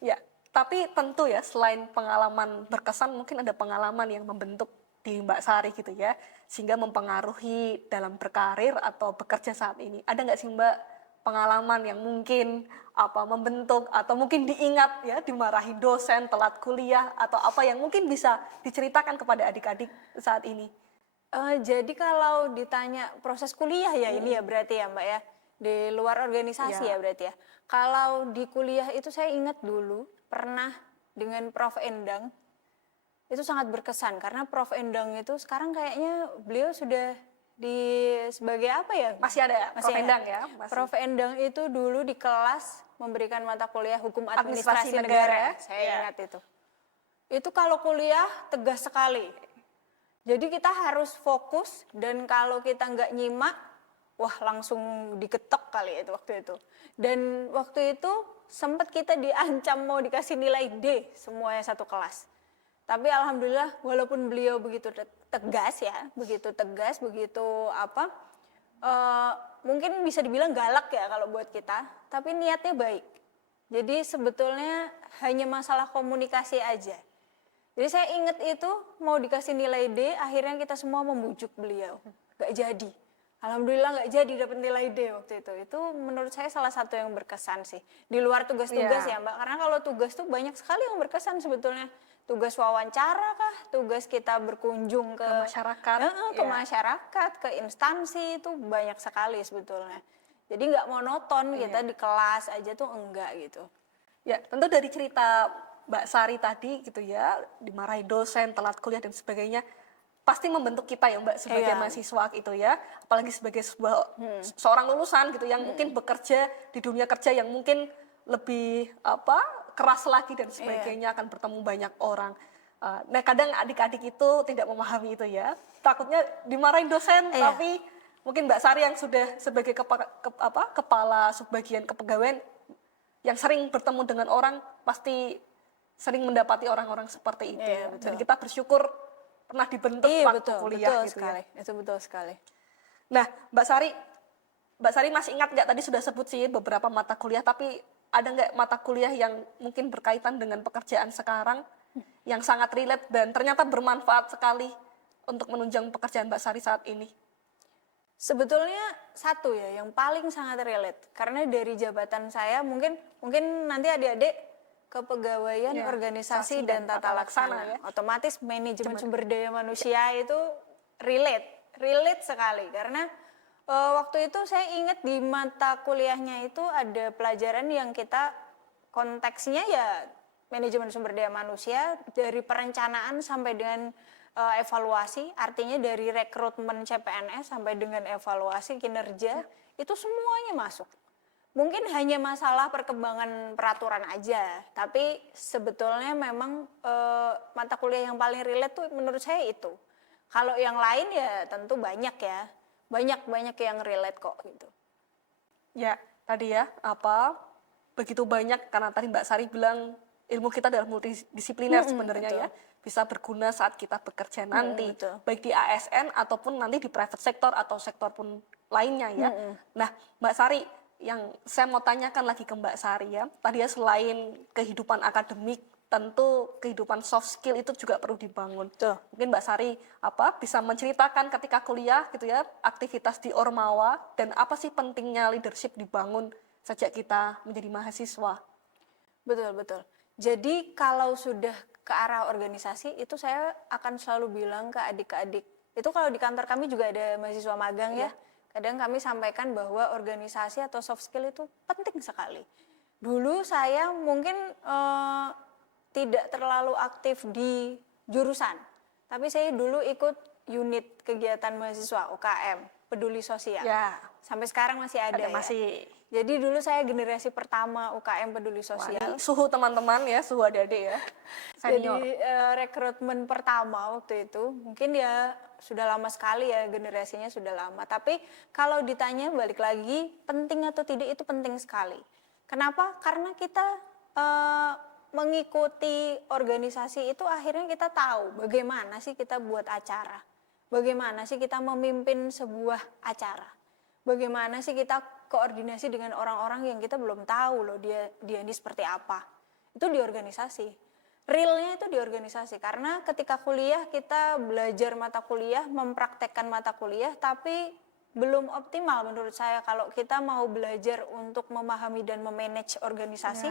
Ya, tapi tentu ya selain pengalaman berkesan mungkin ada pengalaman yang membentuk di Mbak Sari gitu ya, sehingga mempengaruhi dalam berkarir atau bekerja saat ini. Ada nggak sih Mbak pengalaman yang mungkin membentuk atau mungkin diingat ya, dimarahi dosen, telat kuliah atau apa yang mungkin bisa diceritakan kepada adik-adik saat ini? Jadi kalau ditanya proses kuliah ya ini ya berarti ya Mbak ya, di luar organisasi Ya. ya berarti ya. Kalau di kuliah itu saya ingat dulu pernah dengan Prof. Endang, itu sangat berkesan karena Prof. Endang itu sekarang kayaknya beliau sudah sebagai apa ya? Masih ada ya, Prof. ada. Endang ya? Masih. Prof. Endang itu dulu di kelas memberikan mata kuliah hukum Administrasi administrasi negara. negara. Saya Ya. ingat itu. Itu kalau kuliah tegas sekali. Jadi kita harus fokus dan kalau kita nggak nyimak, wah langsung diketok kali itu waktu itu. Dan waktu itu sempat kita diancam mau dikasih nilai D semuanya satu kelas. Tapi alhamdulillah walaupun beliau begitu tegas ya, begitu tegas, begitu mungkin bisa dibilang galak ya kalau buat kita, tapi niatnya baik. Jadi sebetulnya hanya masalah komunikasi aja. Jadi saya ingat itu mau dikasih nilai D, akhirnya kita semua membujuk beliau. Gak jadi. Alhamdulillah gak jadi dapat nilai D waktu itu. Itu menurut saya salah satu yang berkesan sih. Di luar tugas-tugas ya Mbak. Karena kalau tugas tuh banyak sekali yang berkesan sebetulnya. Tugas wawancara kah, tugas kita berkunjung ke masyarakat. ke masyarakat, ke instansi itu banyak sekali sebetulnya. Jadi nggak monoton kita di kelas aja tuh enggak gitu. Ya, tentu dari cerita Mbak Sari tadi gitu ya, dimarahi dosen, telat kuliah dan sebagainya, pasti membentuk kita ya Mbak sebagai mahasiswa gitu ya, apalagi sebagai seorang lulusan gitu yang mungkin bekerja di dunia kerja yang mungkin lebih keras lagi dan sebagainya, akan bertemu banyak orang. Nah kadang adik-adik itu tidak memahami itu ya, takutnya dimarahin dosen, tapi mungkin Mbak Sari yang sudah sebagai kepala subbagian kepegawaian yang sering bertemu dengan orang pasti sering mendapati orang-orang seperti itu. Dan kita bersyukur pernah dibentuk waktu kuliah betul gitu sekali. ya. Itu betul sekali. Nah Mbak Sari masih ingat nggak tadi sudah sebut sih beberapa mata kuliah, tapi ada nggak mata kuliah yang mungkin berkaitan dengan pekerjaan sekarang yang sangat relate dan ternyata bermanfaat sekali untuk menunjang pekerjaan Mbak Sari saat ini? Sebetulnya satu ya yang paling sangat relate karena dari jabatan saya mungkin nanti adik-adik kepegawaian organisasi dan tata laksana otomatis manajemen sumber daya manusia itu relate sekali karena waktu itu saya ingat di mata kuliahnya itu ada pelajaran yang kita konteksnya ya manajemen sumber daya manusia dari perencanaan sampai dengan evaluasi, artinya dari rekrutmen CPNS sampai dengan evaluasi kinerja itu semuanya masuk. Mungkin hanya masalah perkembangan peraturan aja, tapi sebetulnya memang mata kuliah yang paling relate tuh menurut saya itu. Kalau yang lain ya tentu banyak ya. Banyak yang relate kok gitu. Ya, tadi ya, begitu banyak karena tadi Mbak Sari bilang ilmu kita adalah multidisipliner sebenarnya ya, bisa berguna saat kita bekerja nanti, betul. baik di ASN ataupun nanti di private sector atau sektor pun lainnya ya. Nah, Mbak Sari, yang saya mau tanyakan lagi ke Mbak Sari ya, tadi ya selain kehidupan akademik, tentu kehidupan soft skill itu juga perlu dibangun. Mungkin Mbak Sari bisa menceritakan ketika kuliah gitu ya, aktivitas di Ormawa dan apa sih pentingnya leadership dibangun sejak kita menjadi mahasiswa. Betul, betul. Jadi kalau sudah ke arah organisasi itu saya akan selalu bilang ke adik-adik. Itu kalau di kantor kami juga ada mahasiswa magang ya. Kadang kami sampaikan bahwa organisasi atau soft skill itu penting sekali. Dulu saya mungkin tidak terlalu aktif di jurusan. Tapi saya dulu ikut unit kegiatan mahasiswa UKM, peduli sosial. Ya. Sampai sekarang masih ada ya. Masih. Jadi dulu saya generasi pertama UKM peduli Wah, sosial. ini suhu teman-teman ya, suhu adik-adik ya. Senior. Jadi rekrutmen pertama waktu itu mungkin ya sudah lama sekali ya, generasinya sudah lama. Tapi kalau ditanya balik lagi penting atau tidak, itu penting sekali. Kenapa? Karena kita mengikuti organisasi itu akhirnya kita tahu bagaimana sih kita buat acara. Bagaimana sih kita memimpin sebuah acara. Bagaimana sih kita koordinasi dengan orang-orang yang kita belum tahu loh dia ini seperti apa. Itu di organisasi. Realnya itu di organisasi. Karena ketika kuliah kita belajar mata kuliah, mempraktekkan mata kuliah, tapi belum optimal menurut saya kalau kita mau belajar untuk memahami dan memanage organisasi.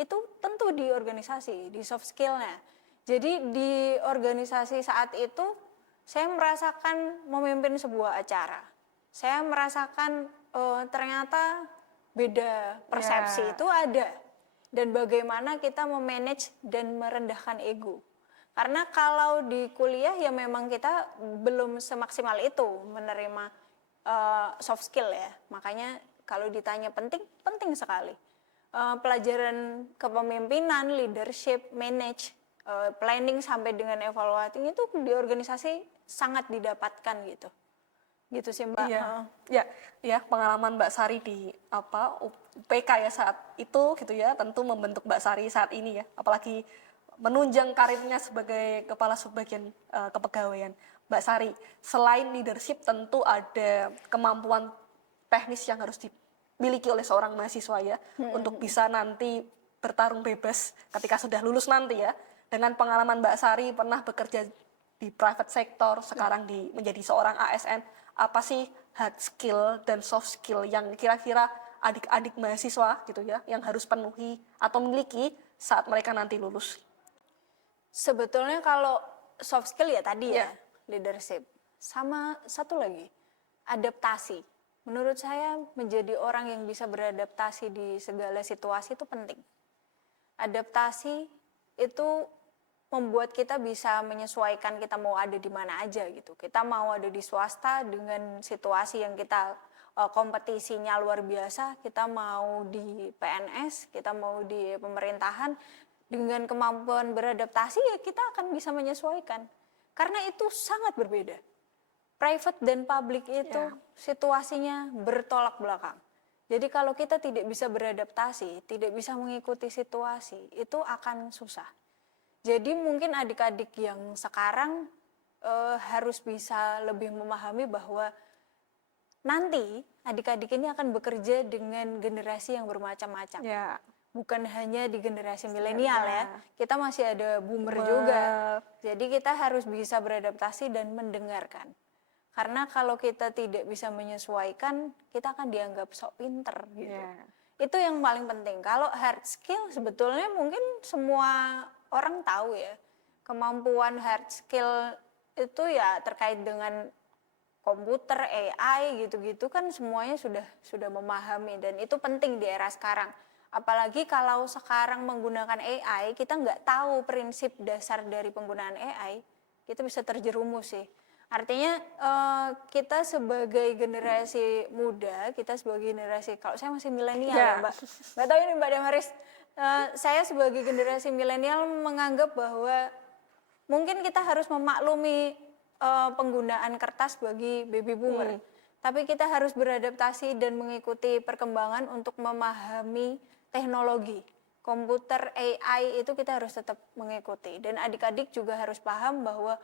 Itu tentu di organisasi, di soft skill-nya. Jadi di organisasi saat itu saya merasakan memimpin sebuah acara. Saya merasakan ternyata beda persepsi itu ada. Dan bagaimana kita memanage dan merendahkan ego. Karena kalau di kuliah ya memang kita belum semaksimal itu menerima soft skill ya. Makanya kalau ditanya penting sekali. Pelajaran kepemimpinan, leadership, manage, planning sampai dengan evaluating itu di organisasi sangat didapatkan gitu. Gitu sih Mbak. Ya pengalaman Mbak Sari di UPK ya saat itu gitu ya, tentu membentuk Mbak Sari saat ini ya, apalagi menunjang karirnya sebagai kepala subbagian kepegawaian. Mbak Sari, selain leadership tentu ada kemampuan teknis yang harus dimiliki oleh seorang mahasiswa ya, untuk bisa nanti bertarung bebas ketika sudah lulus nanti ya. Dengan pengalaman Mbak Sari pernah bekerja di private sector, sekarang menjadi seorang ASN, apa sih hard skill dan soft skill yang kira-kira adik-adik mahasiswa gitu ya yang harus penuhi atau miliki saat mereka nanti lulus? Sebetulnya kalau soft skill ya tadi ya, leadership. Sama satu lagi, adaptasi. Menurut saya menjadi orang yang bisa beradaptasi di segala situasi itu penting. Adaptasi itu membuat kita bisa menyesuaikan kita mau ada di mana aja gitu. Kita mau ada di swasta dengan situasi yang kita kompetisinya luar biasa, kita mau di PNS, kita mau di pemerintahan, dengan kemampuan beradaptasi ya kita akan bisa menyesuaikan. Karena itu sangat berbeda. Private dan public itu situasinya bertolak belakang. Jadi kalau kita tidak bisa beradaptasi, tidak bisa mengikuti situasi, itu akan susah. Jadi mungkin adik-adik yang sekarang harus bisa lebih memahami bahwa nanti adik-adik ini akan bekerja dengan generasi yang bermacam-macam. Bukan hanya di generasi milenial ya, kita masih ada boomer juga. Jadi kita harus bisa beradaptasi dan mendengarkan. Karena kalau kita tidak bisa menyesuaikan, kita akan dianggap sok pinter gitu. Itu yang paling penting. Kalau hard skill sebetulnya mungkin semua orang tahu ya, kemampuan hard skill itu ya terkait dengan komputer, AI gitu-gitu kan semuanya sudah memahami dan itu penting di era sekarang. Apalagi kalau sekarang menggunakan AI, kita nggak tahu prinsip dasar dari penggunaan AI, kita bisa terjerumus sih. Artinya kita sebagai generasi muda, kita sebagai generasi, kalau saya masih milenial ya Mbak, nggak tahu ini Mbak Damaris, saya sebagai generasi milenial menganggap bahwa mungkin kita harus memaklumi penggunaan kertas bagi baby boomer. Tapi kita harus beradaptasi dan mengikuti perkembangan untuk memahami teknologi, komputer, AI itu kita harus tetap mengikuti. Dan adik-adik juga harus paham bahwa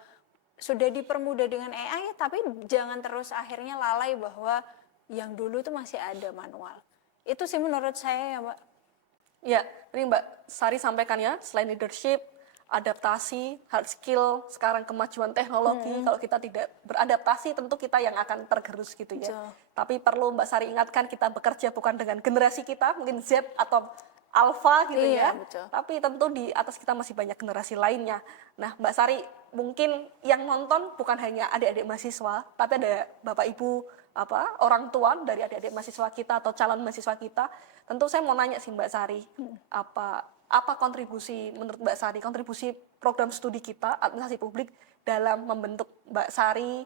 sudah dipermudah dengan AI, tapi jangan terus akhirnya lalai bahwa yang dulu tuh masih ada manual. Itu sih menurut saya ya Mbak. Ya, ini Mbak Sari sampaikan ya, selain leadership, adaptasi, hard skill, sekarang kemajuan teknologi, kalau kita tidak beradaptasi tentu kita yang akan tergerus gitu ya. Betul. Tapi perlu Mbak Sari ingatkan, kita bekerja bukan dengan generasi kita, mungkin Z atau Alpha gitu Iya, ya. betul. Tapi tentu di atas kita masih banyak generasi lainnya. Nah Mbak Sari, mungkin yang nonton bukan hanya adik-adik mahasiswa, tapi ada Bapak Ibu, orang tua dari adik-adik mahasiswa kita atau calon mahasiswa kita. Tentu saya mau nanya sih Mbak Sari, apa kontribusi menurut Mbak Sari, kontribusi program studi kita administrasi publik dalam membentuk Mbak Sari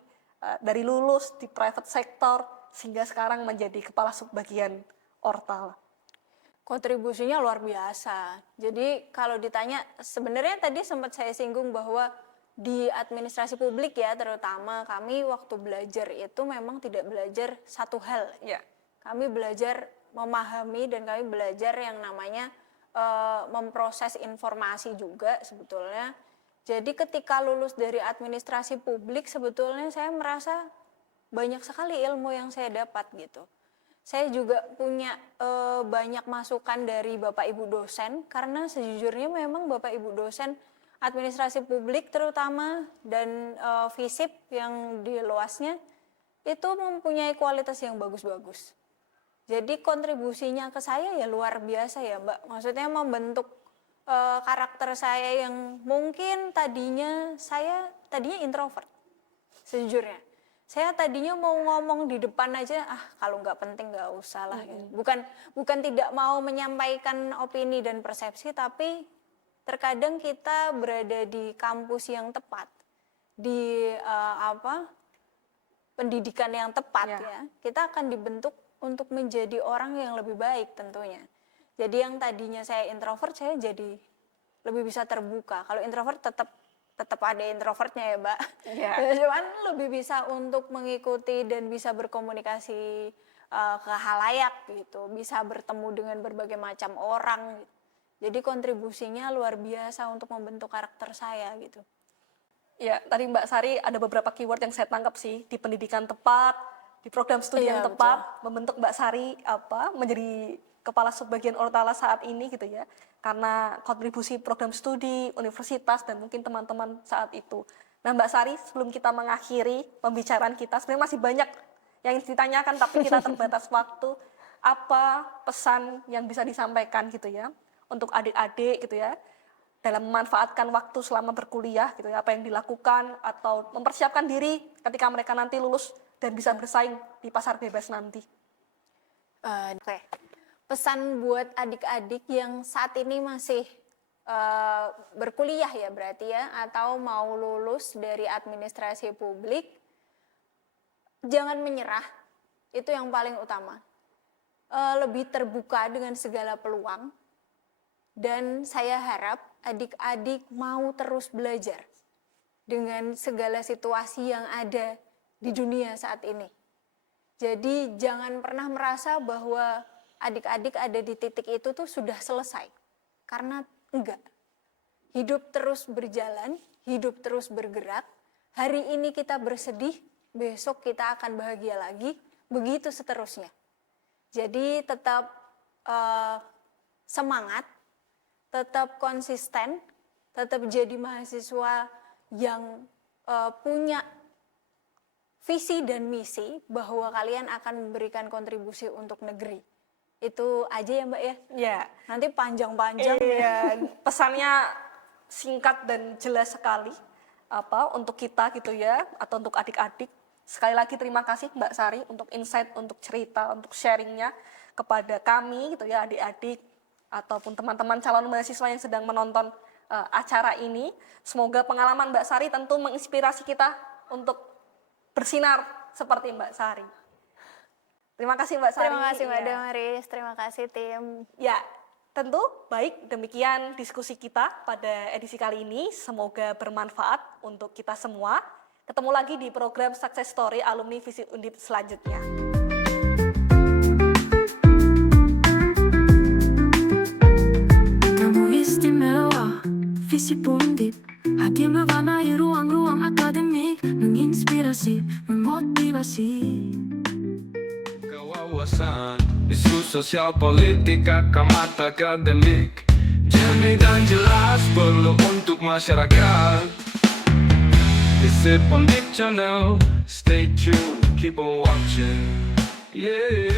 dari lulus di private sector sehingga sekarang menjadi kepala subbagian Ortal? Kontribusinya luar biasa. Jadi kalau ditanya, sebenarnya tadi sempat saya singgung bahwa di administrasi publik ya, terutama kami waktu belajar itu memang tidak belajar satu hal. Ya. Kami belajar memahami dan kami belajar yang namanya memproses informasi juga sebetulnya. Jadi ketika lulus dari administrasi publik sebetulnya saya merasa banyak sekali ilmu yang saya dapat gitu. Saya juga punya banyak masukan dari Bapak Ibu dosen, karena sejujurnya memang Bapak Ibu dosen administrasi publik terutama dan FISIP yang di luasnya itu mempunyai kualitas yang bagus-bagus. Jadi kontribusinya ke saya ya luar biasa ya Mbak. Maksudnya membentuk karakter saya yang mungkin saya tadinya introvert sejujurnya. Saya tadinya mau ngomong di depan aja, kalau nggak penting nggak usah lah. Ya. Bukan tidak mau menyampaikan opini dan persepsi, tapi terkadang kita berada di kampus yang tepat, di pendidikan yang tepat ya. Kita akan dibentuk untuk menjadi orang yang lebih baik tentunya. Jadi yang tadinya saya introvert, saya jadi lebih bisa terbuka. Kalau introvert tetap ada introvertnya ya Mbak. Yeah. Cuman lebih bisa untuk mengikuti dan bisa berkomunikasi ke halayak gitu. Bisa bertemu dengan berbagai macam orang. Jadi kontribusinya luar biasa untuk membentuk karakter saya gitu. Ya, tadi Mbak Sari ada beberapa keyword yang saya tangkap sih, di pendidikan tepat, di program studi yang tepat, membentuk Mbak Sari menjadi kepala subbagian Ortala saat ini gitu ya. Karena kontribusi program studi, universitas, dan mungkin teman-teman saat itu. Nah Mbak Sari, sebelum kita mengakhiri pembicaraan kita, sebenarnya masih banyak yang ditanyakan, tapi kita terbatas waktu. Apa pesan yang bisa disampaikan gitu ya, untuk adik-adik gitu ya, dalam memanfaatkan waktu selama berkuliah gitu ya, apa yang dilakukan, atau mempersiapkan diri ketika mereka nanti lulus dan bisa bersaing di pasar bebas nanti. Oke. Pesan buat adik-adik yang saat ini masih berkuliah ya berarti ya, atau mau lulus dari administrasi publik, jangan menyerah, itu yang paling utama. Lebih terbuka dengan segala peluang, dan saya harap adik-adik mau terus belajar dengan segala situasi yang ada di dunia saat ini. Jadi jangan pernah merasa bahwa adik-adik ada di titik itu tuh sudah selesai. Karena enggak. Hidup terus berjalan, hidup terus bergerak. Hari ini kita bersedih, besok kita akan bahagia lagi, begitu seterusnya. Jadi tetap semangat, tetap konsisten, tetap jadi mahasiswa yang punya visi dan misi bahwa kalian akan memberikan kontribusi untuk negeri. Itu aja ya Mbak ya? Ya. Nanti panjang-panjang. Iya, pesannya singkat dan jelas sekali untuk kita gitu ya, atau untuk adik-adik. Sekali lagi terima kasih Mbak Sari untuk insight, untuk cerita, untuk sharingnya kepada kami gitu ya, adik-adik ataupun teman-teman calon mahasiswa yang sedang menonton acara ini. Semoga pengalaman Mbak Sari tentu menginspirasi kita untuk bersinar seperti Mbak Sari. Terima kasih Mbak Sari. Terima kasih Mbak Damaris, terima kasih tim. Ya, tentu baik demikian diskusi kita pada edisi kali ini. Semoga bermanfaat untuk kita semua. Ketemu lagi di program Success Story Alumni FISIP Undip selanjutnya. Visip Undip Hati mewarnai ruang-ruang akademik, menginspirasi, memotivasi. Kewawasan isu sosial politik akamat akademik jernih dan jelas perlu untuk masyarakat. Visip Undip Channel, stay tuned, keep on watching. Yeah.